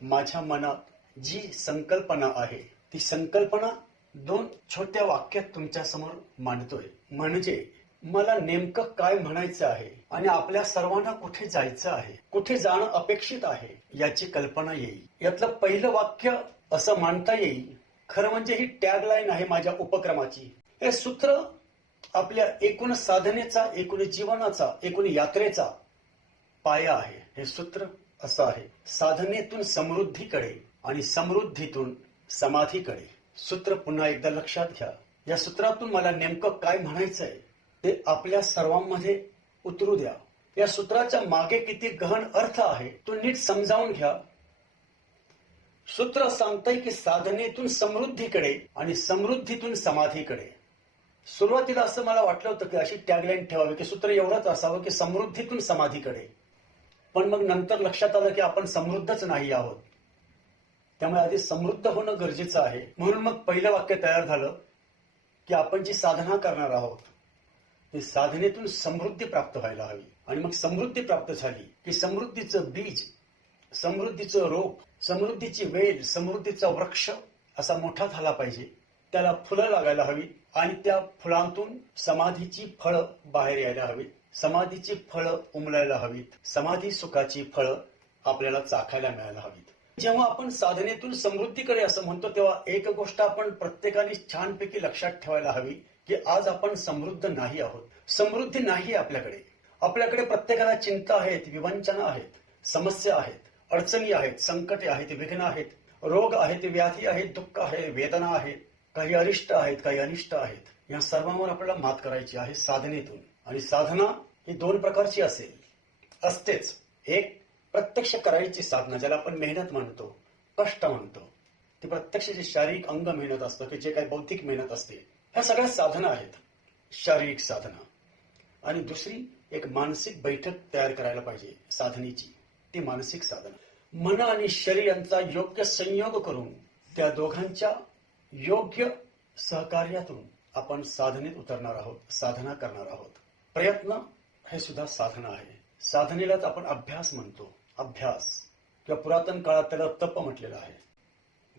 माझ्या मनात जी संकल्पना आहे ती संकल्पना दोन छोट्या वाक्यात तुमच्यासमोर मांडतोय. म्हणजे मला नेमकं काय म्हणायचं आहे आणि आपल्या सर्वांना कुठे जायचं आहे कुठे जाणं अपेक्षित आहे याची कल्पना येईल. यातलं पहिलं वाक्य असं मांडता येईल खरं म्हणजे ही टॅगलाईन आहे माझ्या उपक्रमाची. हे सूत्र आपल्या एकूण साधनेचा एकूण जीवनाचा एकूण यात्रेचा पाया आहे. हे सूत्र असं आहे. साधनेतून समृद्धीकडे आणि समृद्धीतून समाधीकडे. सूत्र पुन्हा एकदा लक्षात घ्या. या सूत्रातून मला नेमकं काय म्हणायचंय ते आपल्या सर्वांमध्ये उतरू द्या. या सूत्राच्या मागे किती गहन अर्थ आहे तो नीट समजावून घ्या. सूत्र सांगतंय की साधनेतून समृद्धीकडे आणि समृद्धीतून समाधीकडे. सुरुवातीला असं मला वाटलं होतं की अशी टॅगलाईन ठेवावी की सूत्र एवढंच असावं की समृद्धीतून समाधीकडे. पण मग नंतर लक्षात आलं की आपण समृद्धच नाही आहोत. त्यामुळे आधी समृद्ध होणं गरजेचं आहे. म्हणून मग पहिलं वाक्य तयार झालं की आपण जी साधना करणार आहोत ती साधनेतून समृद्धी प्राप्त व्हायला हवी. आणि मग समृद्धी प्राप्त झाली की समृद्धीचं बीज समृद्धीचं रोप समृद्धीची वेल समृद्धीचा वृक्ष असा मोठा झाला पाहिजे. त्याला फुलं लागायला हवी आणि त्या फुलांतून समाधीची फळं बाहेर यायला हवीत. समाधीची फळं उमलायला हवीत. समाधी सुखाची फळं आपल्याला चाखायला मिळायला हवीत. जेव्हा आपण साधनेतून समृद्धीकडे असं म्हणतो तेव्हा एक गोष्ट आपण प्रत्येकाने छानपैकी लक्षात ठेवायला हवी की आज आपण समृद्ध नाही आहोत. समृद्धी नाही आपल्याकडे. आपल्याकडे प्रत्येकाला चिंता आहेत विवंचना आहेत समस्या आहेत अडचणी आहेत संकटे आहेत विघ्न आहेत रोग आहेत व्याधी आहेत दुःख आहे वेदना आहे काही अरिष्ट आहेत काही अनिष्ट आहेत. या सर्वांवर आपल्याला मात करायची आहे साधनेतून. आणि साधना ही दोन प्रकारची असेल. असतेच. एक प्रत्यक्ष करायची साधना ज्याला आपण मेहनत म्हणतो कष्ट म्हणतो. ती प्रत्यक्ष जे शारीरिक अंग मेहनत असतं की जे काही बौद्धिक मेहनत असते ह्या सगळ्या साधना आहेत. शारीरिक साधना. आणि दुसरी एक मानसिक बैठक तयार करायला पाहिजे साधनेची. ती मानसिक साधना. मन आणि शरीर यांचा योग्य संयोग करून त्या दोघांच्या योग्य सहकार्यातून आपण साधनेत उतरणार आहोत साधना करणार आहोत. प्रयत्न हे सुद्धा साधना आहे. साधनेलाच आपण अभ्यास म्हणतो. अभ्यास. किंवा पुरातन काळात त्याला तप म्हटलेलं आहे.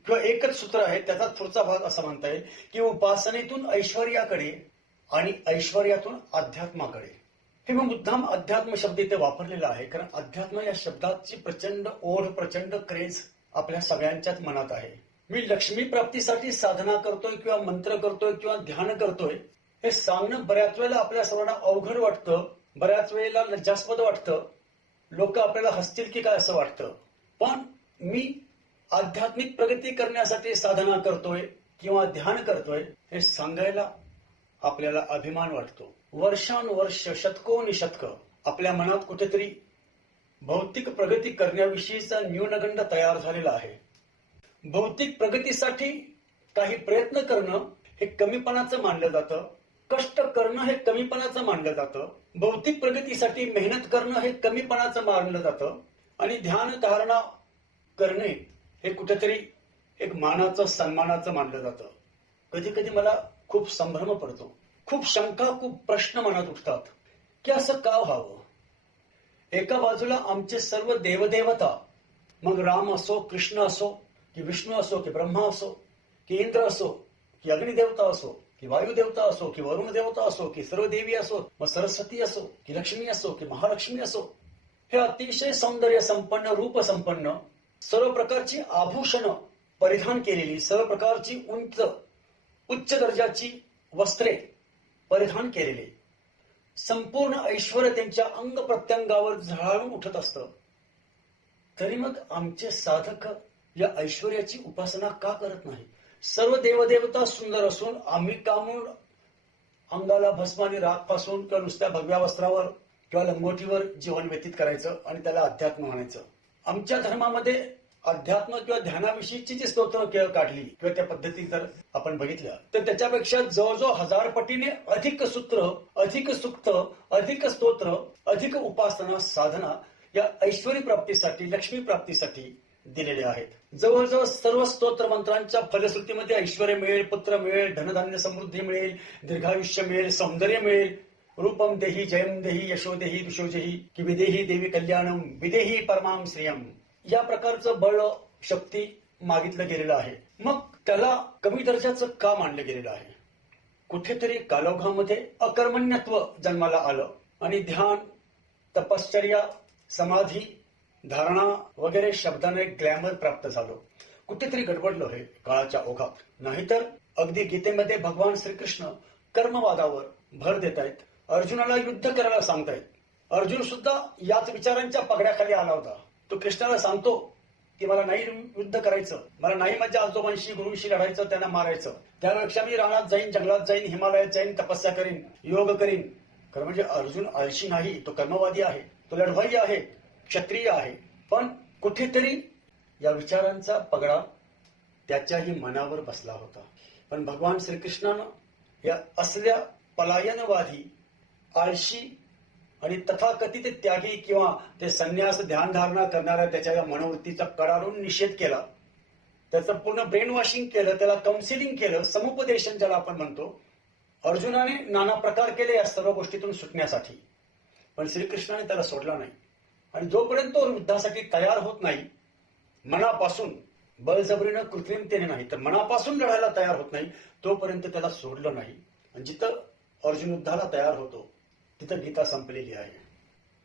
किंवा एकच सूत्र आहे त्याचा पुढचा भाग असा म्हणता येईल की उपासनेतून ऐश्वर्याकडे आणि ऐश्वर्यातून अध्यात्माकडे. हे मग मुद्दाम अध्यात्म शब्द इथे वापरलेला आहे कारण अध्यात्म या शब्दाची प्रचंड ओढ प्रचंड क्रेज आपल्या सगळ्यांच्याच मनात आहे. मी लक्ष्मी प्राप्तीसाठी साधना करतोय किंवा मंत्र करतोय किंवा ध्यान करतोय हे सांगणं बऱ्याच वेळेला आपल्या सर्वांना अवघड वाटतं बऱ्याच वेळेला लज्जास्पद वाटतं. लोक आपल्याला हसतील की काय असं वाटतं. पण मी आध्यात्मिक प्रगती करण्यासाठी साधना करतोय किंवा ध्यान करतोय हे सांगायला आपल्याला अभिमान वाटतो. वर्षानुवर्ष शतकोनी शतक आपल्या मनात कुठेतरी भौतिक प्रगती करण्याविषयीचा न्यूनगंड तयार झालेला आहे. भौतिक प्रगतीसाठी काही प्रयत्न करणं हे कमीपणाचं मानलं जातं. कष्ट करणं हे कमीपणाचं मानलं जातं. भौतिक प्रगतीसाठी मेहनत करणं हे कमीपणाचं मानलं जातं. आणि ध्यान धारणा करणे हे कुठेतरी एक मानाचं सन्मानाचं मानलं जातं. कधी कधी मला खूप संभ्रम पडतो. खूप शंका खूप प्रश्न मनात उठतात. की असं का व्हावं? एका बाजूला आमचे सर्व देवदेवता मग राम असो कृष्ण असो की विष्णू असो की ब्रह्मा असो की इंद्र असो की अग्निदेवता असो की वायुदेवता असो की वरुण देवता असो की सर्व देवी असो मग सरस्वती असो की लक्ष्मी असो की महालक्ष्मी असो हे अतिशय सौंदर्य संपन्न रूप संपन्न सर्व प्रकारची आभूषण परिधान केलेली सर्व प्रकारची उंच उच्च दर्जाची वस्त्रे परिधान केलेले. संपूर्ण ऐश्वर त्यांच्या अंग प्रत्यंगावर झळाळून उठत असतं. तरी मग आमचे साधक या ऐश्वर्याची उपासना का करत नाही सर्व देवदेवता सुंदर असून आम्ही कामून अंगाला भस्माने रागपासून किंवा नुसत्या भगव्या वस्त्रावर किंवा लंगोटीवर जीवन व्यतीत करायचं आणि त्याला अध्यात्म म्हणायचं. आमच्या धर्मामध्ये अध्यात्म किंवा ध्यानाविषयीची जी स्तोत्र काढली किंवा त्या पद्धती जर आपण बघितलं तर त्याच्यापेक्षा जवळजवळ हजार पटीने अधिक सूत्र अधिक सुक्त अधिक स्तोत्र अधिक उपासना साधना या ऐश्वरी प्राप्तीसाठी लक्ष्मी प्राप्तीसाठी दिलेले आहेत. जवळजवळ सर्व स्तोत्र मंत्रांच्या फलश्रुतीमध्ये ऐश्वर मिळेल पुत्र मिळेल धनधान्य समृद्धी मिळेल दीर्घायुष्य मिळेल सौंदर्य मिळेल. रूपम देही जयम देही यशो देही दुशोजेही की विदेही देवी कल्याणम विदेही परमाम श्रियम. या प्रकारचं बळ शक्ती मागितलं गेलेलं आहे. मग त्याला कमी दर्जाचं का मानलं गेलेलं आहे? कुठेतरी कालोघामध्ये अकर्मण्यत्व जन्माला आलं. आणि ध्यान तपश्चर्या समाधी धारणा वगैरे शब्दाने ग्लॅमर प्राप्त झालं. कुठेतरी गडबडलो हे काळाच्या ओघात. नाहीतर अगदी गीतेमध्ये भगवान श्रीकृष्ण कर्मवादावर भर देत आहेत अर्जुनाला युद्ध करायला सांगतायत. अर्जुन सुद्धा याच विचारांच्या पगड्याखाली आला होता. तो कृष्णाला सांगतो की मला नाही युद्ध करायचं. मला नाही माझ्या आजोबांशी गुरुंशी लढायचं त्यांना मारायचं. त्यापेक्षा मी रानात जाईन जंगलात जाईन हिमालयात जाईन तपस्या करीन योग करीन. खरं म्हणजे अर्जुन आळशी नाही तो कर्मवादी आहे. तो लढवाई आहे. क्षत्रिय आहे. पण कुठेतरी या विचारांचा पगडा त्याच्याही मनावर बसला होता. पण भगवान श्रीकृष्णानं या असल्या पलायनवादी आळशी आणि तथाकथित त्यागी किंवा ते संन्यास ध्यानधारणा करणाऱ्या त्याच्या या मनोवृत्तीचा कडाडून निषेध केला. त्याचं पूर्ण ब्रेन वॉशिंग केलं त्याला काउन्सिलिंग केलं समुपदेशन ज्याला आपण म्हणतो अर्जुनाने नाना प्रकार केले या सर्व गोष्टीतून सुटण्यासाठी. पण श्रीकृष्णाने त्याला सोडला नाही. आणि जोपर्यंत तो युद्धासाठी तयार होत नाही मनापासून बळजबरीनं कृत्रिमतेने नाही तर मनापासून लढायला तयार होत नाही तोपर्यंत त्याला सोडलं नाही. आणि जिथं अर्जुन युद्धाला तयार होतो तिथं गीता संपलेली आहे.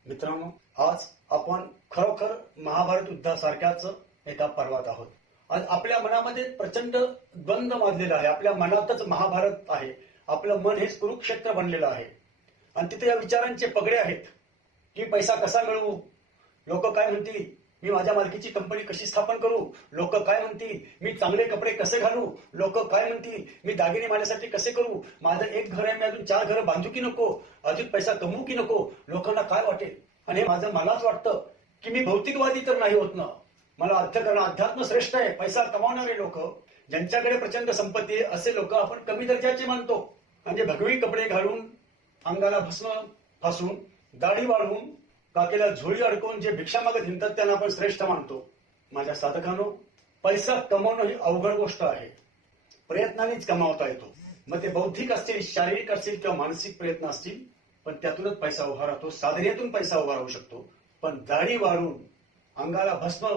मित्रांनो आज आपण खरोखर महाभारत युद्धासारख्याच एका पर्वात आहोत. आज आपल्या मनामध्ये प्रचंड द्वंद्व माजलेला आहे. आपल्या मनातच महाभारत आहे. आपलं मन हेच कुरुक्षेत्र बनलेलं आहे. आणि तिथे या विचारांचे पगडे आहेत की पैसा कसा मिळवू? लोक काय म्हणतील? मी माझ्या मालकीची कंपनी कशी स्थापन करू? लोक काय म्हणतील? मी चांगले कपडे कसे घालू? लोक काय म्हणतील? मी दागिने माझ्यासाठी कसे करू? माझं एक घर आहे मी अजून चार घरं बांधू की नको? अजून पैसा कमवू की नको? लोकांना काय वाटेल? आणि हे माझं मलाच वाटतं की मी भौतिकवादी तर नाही होत ना. मला अर्थकरण अध्यात्म श्रेष्ठ आहे पैसा कमावणारे लोक. ज्यांच्याकडे प्रचंड संपत्ती आहे असे लोक आपण कमी दर्जाचे मानतो. म्हणजे भगवी कपडे घालून अंगाला भस्म फासून दाढी वाढवून काकेला झोळी अडकवून जे भिक्षा मागत हिंडतात त्यांना आपण श्रेष्ठ मानतो. माझ्या साधकानो पैसा कमवणं ही अवघड गोष्ट आहे. प्रयत्नानेच कमावता येतो. मग ते बौद्धिक असतील शारीरिक असतील किंवा मानसिक प्रयत्न असतील पण त्यातूनच पैसा उभा राहतो साधनेतून पैसा उभा राहू शकतो. पण दाढी वाढून अंगाला भस्म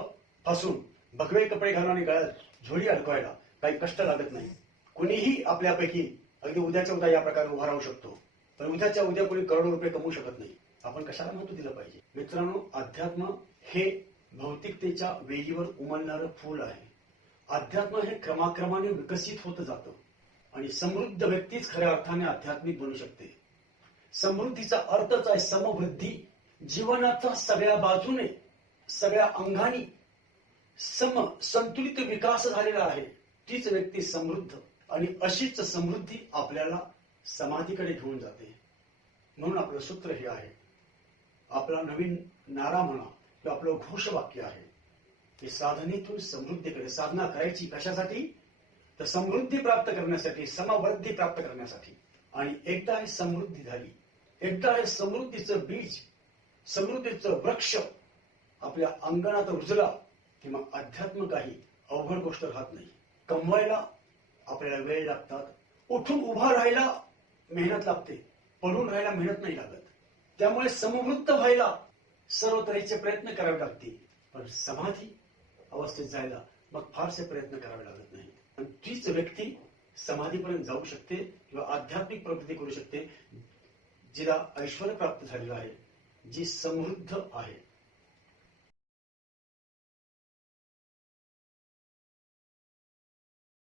फासून भगवे कपडे घालून आणि गळ्यात झोळी अडकवायला काही कष्ट लागत नाही. कुणीही आपल्यापैकी अगदी उद्याच्या उद्या या प्रकारे उभा राहू शकतो. पण उद्याच्या उद्या कोणी करोडो रुपये कमवू शकत नाही. आपण कशाला महत्त्व दिलं पाहिजे? मित्रांनो अध्यात्म हे भौतिकतेच्या वेलीवर उमलणारं फूल आहे. अध्यात्म हे क्रमाक्रमाने विकसित होत जातं आणि समृद्ध व्यक्तीच खऱ्या अर्थाने आध्यात्मिक बनू शकते. समृद्धीचा अर्थच आहे समवृद्धी जीवनाचा सगळ्या बाजूने सगळ्या अंगानी सम संतुलित विकास झालेला आहे. तीच व्यक्ती समृद्ध आणि अशीच समृद्धी आपल्याला समाधीकडे घेऊन जाते. म्हणून आपलं सूत्र हे आहे आपला नवीन नारा म्हणा किंवा आपलं घोषवाक्य आहे की साधनेतून समृद्धीकडे साधना करायची कशासाठी? तर समृद्धी प्राप्त करण्यासाठी समवृद्धी प्राप्त करण्यासाठी. आणि एकदा ही समृद्धी झाली एकदा हे समृद्धीचं बीज समृद्धीचं वृक्ष आपल्या अंगणात रुजला किंवा अध्यात्म काही अवघड गोष्ट राहत नाही. कमवायला आपल्याला वेळ लागतात उठून उभा राहायला मेहनत लागते पडून राहायला मेहनत नाही लागत. त्यामुळे समवृत्त व्हायला सर्व तऱ्हेचे प्रयत्न करावे लागतील. पण समाधी अवस्थेत जायला मग फारसे प्रयत्न करावे लागत नाही पण तीच व्यक्ती समाधीपर्यंत जाऊ शकते किंवा आध्यात्मिक प्रगती करू शकते जिला ऐश्वर प्राप्त झालेलं आहे जी समृद्ध आहे.